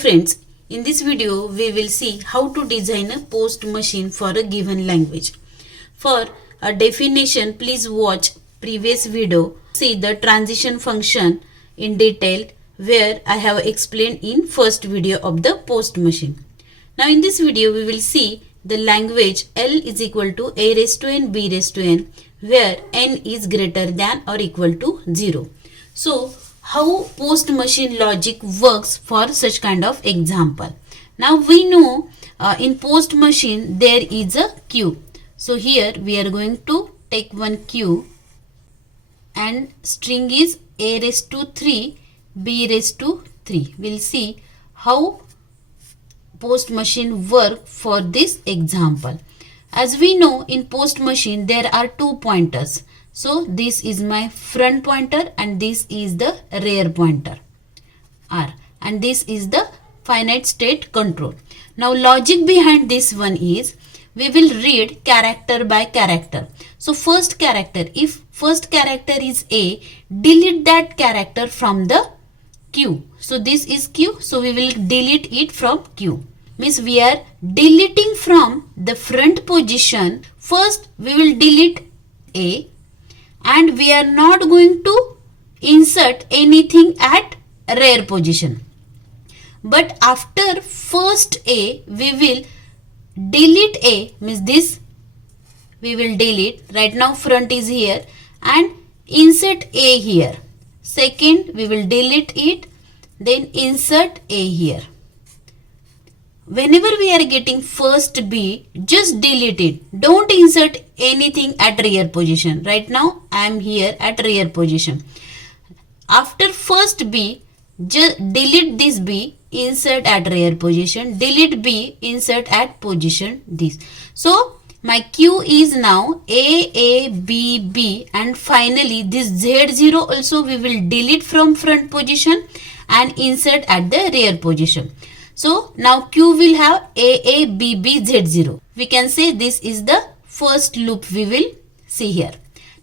friends, in this video we will see how to design a post machine for a given language. For a definition, please watch previous video. See the transition function in detail where I have explained in first video of the post machine. Now in this video we will see the language L is equal to a raised to n b raised to n where n is greater than or equal to 0. So how post machine logic works for such kind of example. Now we know in post machine there is a queue. So here we are going to take one queue and string is a raised to 3 b raised to 3. We'll see how post machine work for this example. As we know in post machine there are two pointers. So this is my front pointer and this is the rear pointer R, and this is the finite state control. Now logic behind this one is we will read character by character. So first character, if first character is A, delete that character from the queue. So this is queue, so we will delete it from queue. Means we are deleting from the front position. First we will delete A and we are not going to insert anything at rear position. But after first A we will delete A, means this we will delete. Right now front is here and insert A here. Second we will delete it, then insert A here. Whenever we are getting first B, just delete it. Don't insert anything at rear position. Right now I am here at rear position. After first B, just delete this B, insert at rear position. Delete B, insert at position this. So my queue is now A, B, B, and finally this Z0 also we will delete from front position and insert at the rear position. So now queue will have A, B, B, Z0. We can say this is the first loop we will see here.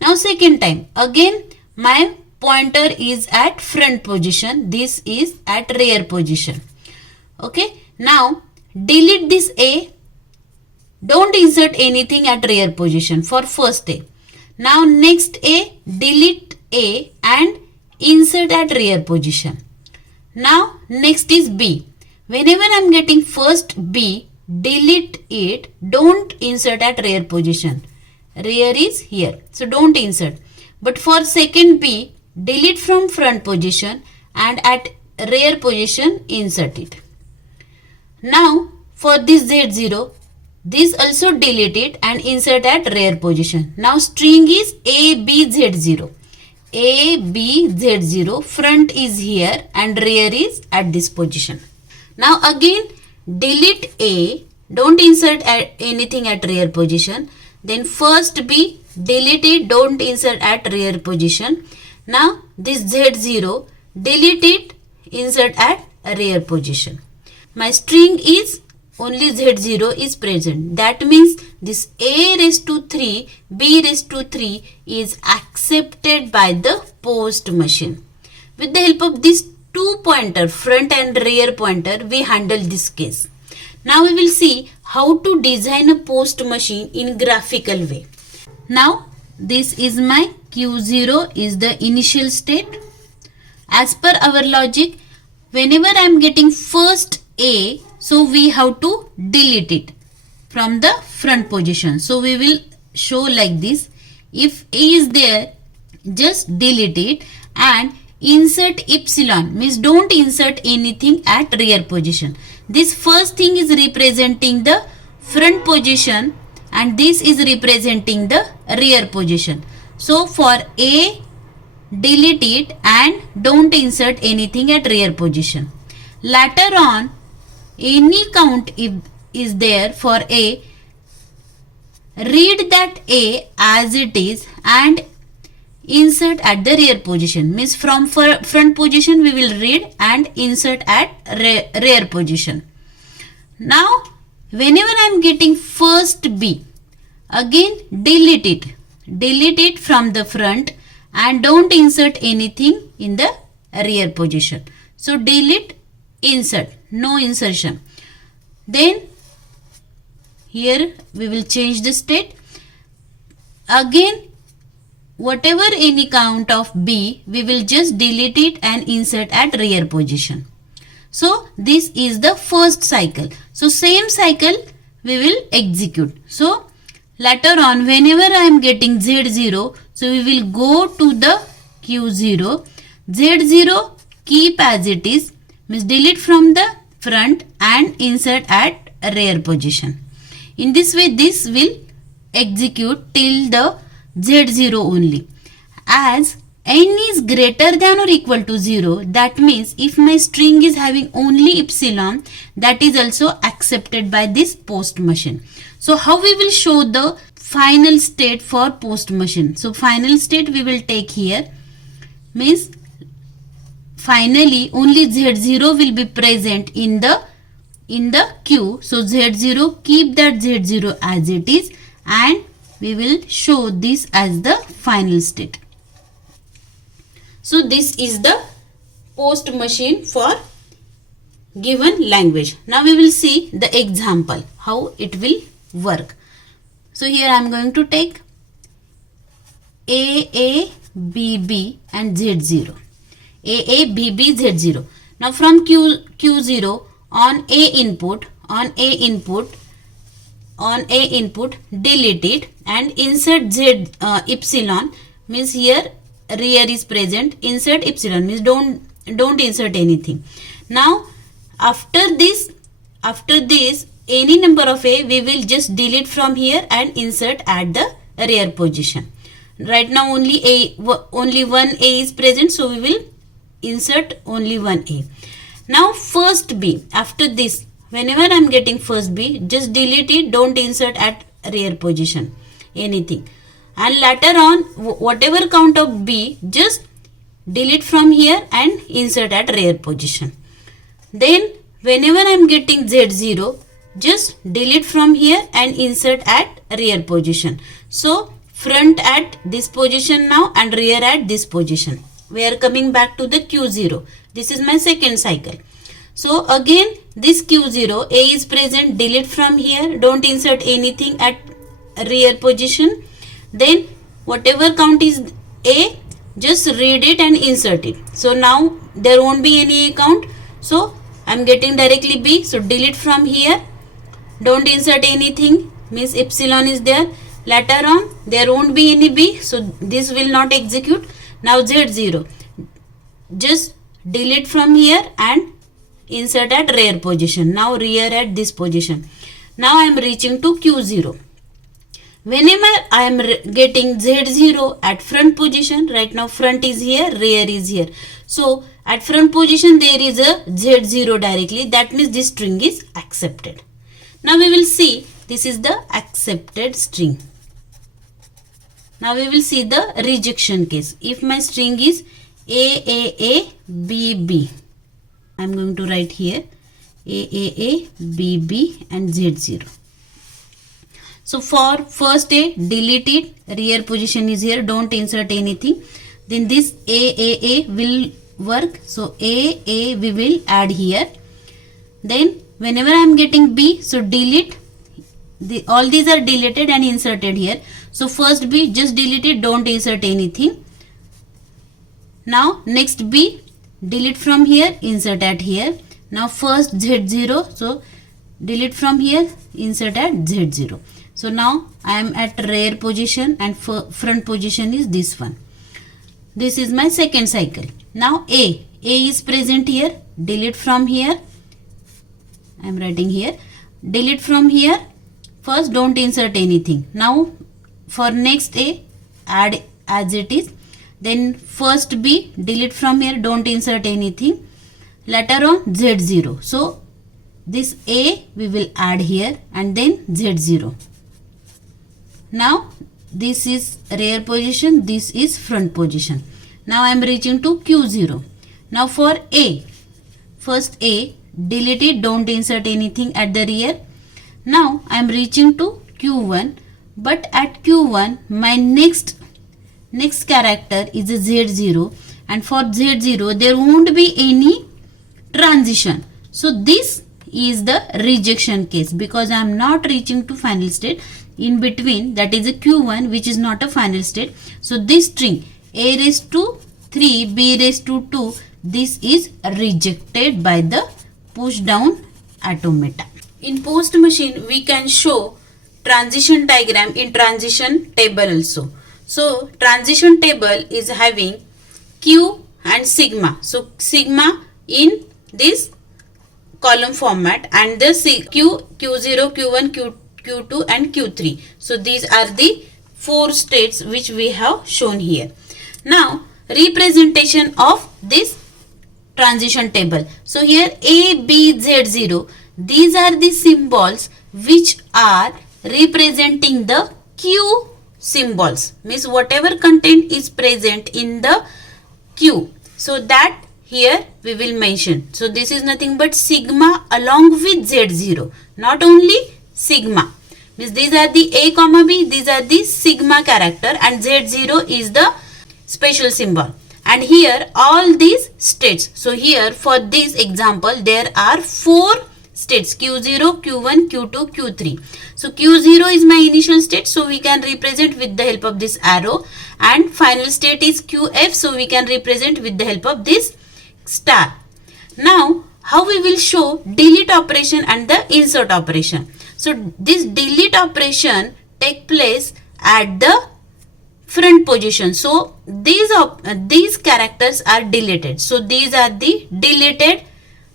Now second time, again my pointer is at front position. This is at rear position. Okay. Now delete this A. Don't insert anything at rear position for first A. Now next A, delete A and insert at rear position. Now next is B. Whenever I am getting first B, delete it. Don't insert at rear position. Rear is here, so don't insert. But for second B, delete from front position and at rear position insert it. Now for this Z0, this also delete it and insert at rear position. Now string is A, B, Z0. A, B, Z0. Front is here and rear is at this position. Now again delete A, don't insert anything at rear position. Then first B, delete it, don't insert at rear position. Now this Z0, delete it, insert at rear position. My string is only Z0 is present. That means this A raised to 3, B raised to 3 is accepted by the post machine. With the help of these two pointer, front and rear pointer, we handle this case. Now we will see how to design a post machine in graphical way. Now this is my Q0 is the initial state. As per our logic, whenever I am getting first A, so we have to delete it from the front position. So we will show like this. If A is there, just delete it and insert epsilon, means don't insert anything at rear position. This first thing is representing the front position and this is representing the rear position. So for A, delete it and don't insert anything at rear position. Later on, any count if is there for A, read that A as it is and insert at the rear position. Means from front position we will read and insert at rear position. Now whenever I am getting first B, again delete it. Delete it from the front and don't insert anything in the rear position. So delete, insert, no insertion. Then here we will change the state. Again, whatever any count of B, we will just delete it and insert at rear position. So this is the first cycle. So same cycle we will execute. So later on, whenever I am getting Z0, so we will go to the Q0. Z0 keep as it is, means delete from the front and insert at rear position. In this way, this will execute till the Z0 only. As n is greater than or equal to 0, that means if my string is having only epsilon, that is also accepted by this post machine. So how we will show the final state for post machine? So final state we will take here, means finally only Z0 will be present in the queue. So Z0, keep that Z0 as it is, and we will show this as the final state. So this is the post machine for given language. Now we will see the example, how it will work. So here I am going to take A, B, B and Z0. A, B, B, Z0. Now from Q0 on A input, delete it and insert Z epsilon, means here rear is present, insert epsilon, means don't insert anything. Now after this any number of A we will just delete from here and insert at the rear position. Right now only one A is present, so we will insert only one A. Now first B, after this, whenever I am getting first B, just delete it, don't insert at rear position anything. And later on, whatever count of B, just delete from here and insert at rear position. Then whenever I am getting Z0, just delete from here and insert at rear position. So front at this position now and rear at this position. We are coming back to the Q0. This is my second cycle. So again this Q0, A is present, delete from here, don't insert anything at rear position. Then whatever count is A, just read it and insert it. So now there won't be any A count. So I am getting directly B. So delete from here, don't insert anything, means epsilon is there. Later on there won't be any B, so this will not execute. Now Z0, just delete from here and insert at rear position. Now rear at this position. Now I am reaching to Q0. Whenever I am getting Z0 at front position, right now front is here, rear is here. So at front position there is a Z0 directly, that means this string is accepted. Now we will see, this is the accepted string. Now we will see the rejection case. If my string is A, B, B, I am going to write here A, B, B and Z0. So for first A, delete it, rear position is here, don't insert anything. Then this A will work. So A we will add here. Then whenever I am getting B, so delete, all these are deleted and inserted here. So first B, just delete it, don't insert anything. Now next B, delete from here, insert at here. Now first Z0, so delete from here, insert at Z0. So now I am at rear position and front position is this one. This is my second cycle. Now A is present here, delete from here. I am writing here, delete from here. First don't insert anything. Now for next A, add as it is. Then first B, delete from here, don't insert anything. Later on Z0. So this A we will add here and then Z0. Now this is rear position, this is front position. Now I am reaching to Q0. Now for A, first A, delete it, don't insert anything at the rear. Now I am reaching to Q1, but at Q1 my next character is a Z0, and for Z0 there won't be any transition. So this is the rejection case because I am not reaching to final state. In between, that is a Q1 which is not a final state. So this string a raised to 3 b raised to 2, this is rejected by the push down automata. In post machine we can show transition diagram in transition table also. So transition table is having Q and sigma. So sigma in this column format and the Q0, Q1, Q2 and Q3. So these are the 4 states which we have shown here. Now representation of this transition table. So here A, B, Z, 0. These are the symbols which are representing the Q symbols. Means whatever content is present in the Q. So that here we will mention. So this is nothing but sigma along with Z0. Not only sigma. Means these are the A comma B. These are the sigma character and Z0 is the special symbol. And here all these states. So here for this example there are 4 states Q0, Q1, Q2, Q3. So Q0 is my initial state, so we can represent with the help of this arrow, and final state is QF, so we can represent with the help of this star. Now how we will show delete operation and the insert operation. So this delete operation take place at the front position. So these characters are deleted. So these are the deleted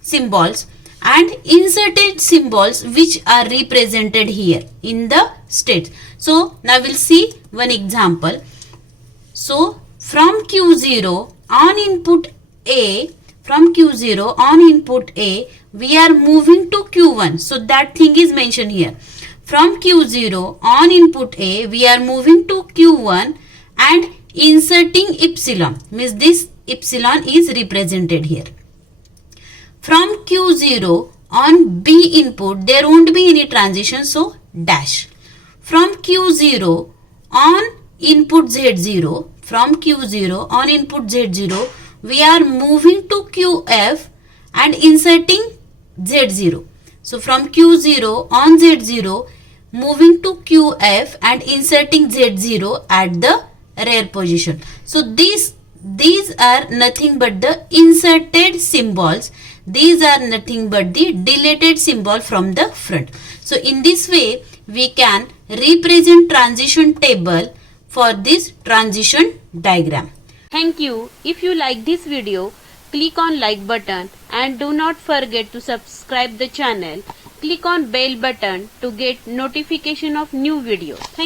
symbols and inserted symbols which are represented here in the states. So now we'll see one example. So from Q0 on input A, we are moving to Q1. So that thing is mentioned here. From Q0 on input A, we are moving to Q1 and inserting epsilon. Means this epsilon is represented here. From Q0 on B input, there won't be any transition, so dash. From Q0 on input Z0, we are moving to QF and inserting Z0. So from Q0 on Z0, moving to QF and inserting Z0 at the rear position. So these are nothing but the inserted symbols. These are nothing but the deleted symbol from the front. So in this way we can represent transition table for this transition diagram. Thank you. If you like this video, click on like button and do not forget to subscribe the channel. Click on bell button to get notification of new videos. Thank you.